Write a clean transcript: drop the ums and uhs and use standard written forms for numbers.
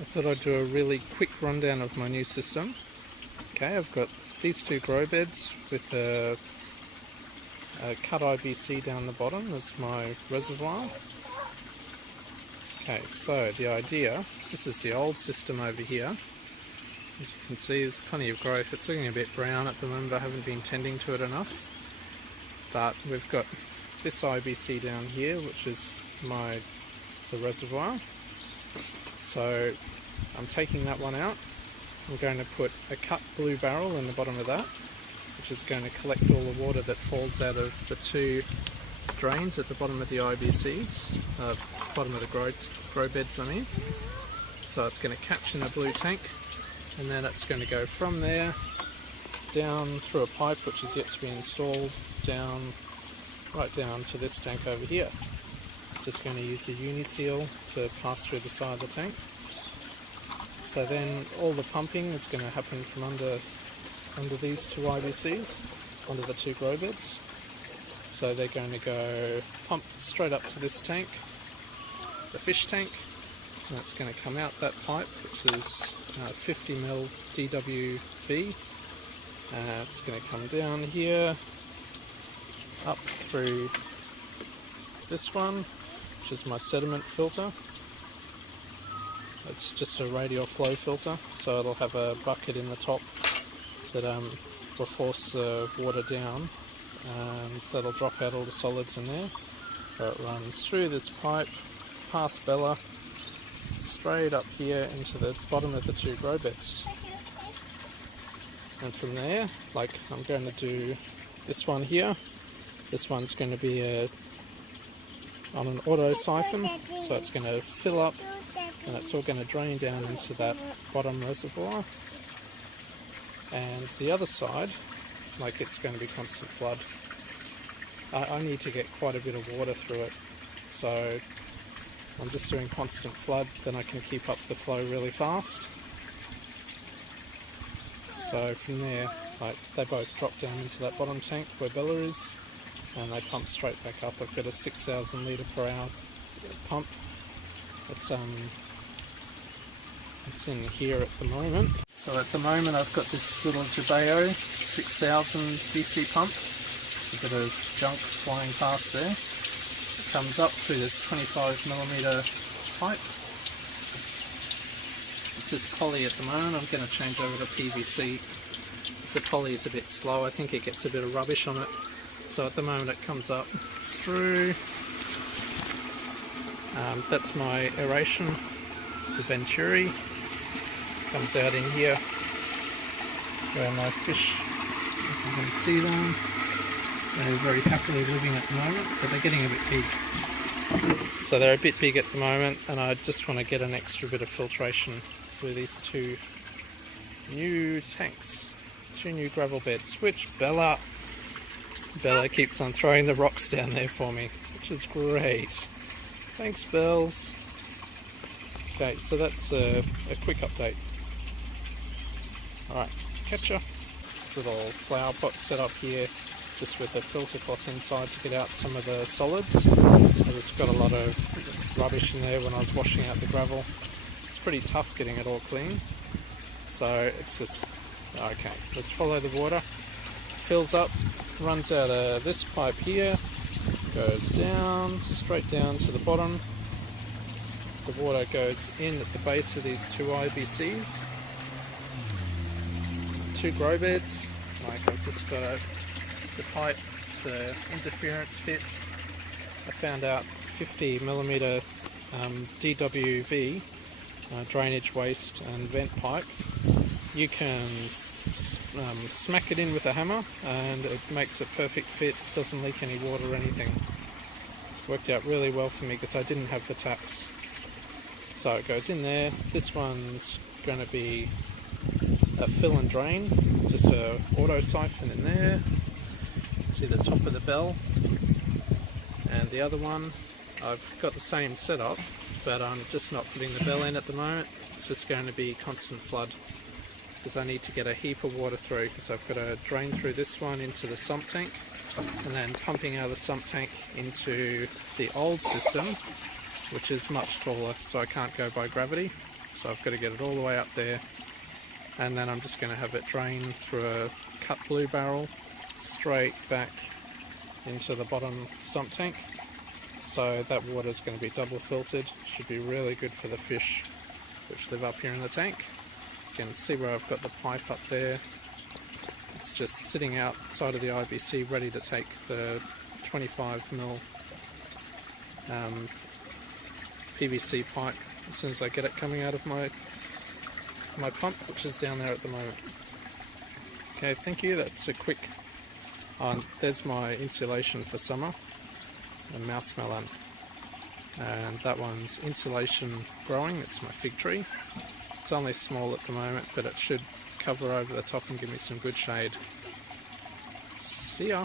I thought I'd do a really quick rundown of my new system. Okay, I've got these two grow beds with a cut IBC down the bottom as my reservoir. Okay, so the idea, this is the old system over here. As you can see, there's plenty of growth. It's looking a bit brown at the moment. I haven't been tending to it enough. But we've got this IBC down here, which is the reservoir. So I'm taking that one out. I'm going to put a cut blue barrel in the bottom of that, which is going to collect all the water that falls out of the two drains at the bottom of the IBCs, bottom of the grow beds I mean. So it's going to catch in a blue tank, and then it's going to go from there down through a pipe which is yet to be installed, right down to this tank over here. Just going to use a uni-seal to pass through the side of the tank. So then all the pumping is going to happen from under these two IBCs, under the two grow beds. So they're going to go pump straight up to this tank, the fish tank, and it's going to come out that pipe, which is 50ml DWV. It's going to come down here, up through this one, which is my sediment filter. It's just a radial flow filter, so it'll have a bucket in the top that will force the water down, and that'll drop out all the solids in there. So it runs through this pipe, past Bella, straight up here into the bottom of the two grow beds. And from there, like I'm going to do this one here. This one's going to be on an auto siphon, so it's going to fill up and it's all going to drain down into that bottom reservoir. And the other side, like it's going to be constant flood. I need to get quite a bit of water through it, so I'm just doing constant flood, then I can keep up the flow really fast. So from there, like they both drop down into that bottom tank where Bella is, and they pump straight back up. I've got a 6,000 litre per hour pump. It's in here at the moment. So at the moment I've got this little Jabeo 6000 DC pump. There's a bit of junk flying past there. It comes up through this 25mm pipe. It's just poly at the moment. I'm going to change over to PVC. The poly is a bit slow. I think it gets a bit of rubbish on it. So at the moment it comes up through. That's my aeration. It's a Venturi. Comes out in here where my fish, if you can see them, they're very happily living at the moment, but they're getting a bit big. So they're a bit big at the moment, and I just want to get an extra bit of filtration through these two new tanks, two new gravel beds, which Bella keeps on throwing the rocks down there for me, which is great. Thanks, Bells. Okay, so that's a quick update. Alright, catch ya. Little flower pot set up here, just with a filter cloth inside to get out some of the solids. I just got a lot of rubbish in there when I was washing out the gravel. It's pretty tough getting it all clean. So it's just, okay, let's follow the water. Fills up, runs out of this pipe here, goes down, straight down to the bottom. The water goes in at the base of these two IBCs. Two grow beds, like I've just got the pipe to interference fit. I found out 50mm DWV drainage waste and vent pipe. You can smack it in with a hammer and it makes a perfect fit, doesn't leak any water or anything. Worked out really well for me because I didn't have the taps. So it goes in there. This one's going to be a fill and drain, just a auto siphon in there. See the top of the bell. And the other one, I've got the same setup, but I'm just not putting the bell in at the moment. It's just going to be constant flood because I need to get a heap of water through, because I've got to drain through this one into the sump tank and then pumping out of the sump tank into the old system, which is much taller, so I can't go by gravity. so I've got to get it all the way up there, and then I'm just going to have it drain through a cut blue barrel straight back into the bottom sump tank. So that water is going to be double filtered, should be really good for the fish which live up here in the tank. You can see where I've got the pipe up there. It's just sitting outside of the IBC ready to take the 25mm PVC pipe as soon as I get it coming out of my pump, which is down there at the moment. Okay, thank you. That's a quick... there's my insulation for summer, a mouse melon, and that one's insulation growing. It's my fig tree. It's only small at the moment, but it should cover over the top and give me some good shade. See ya!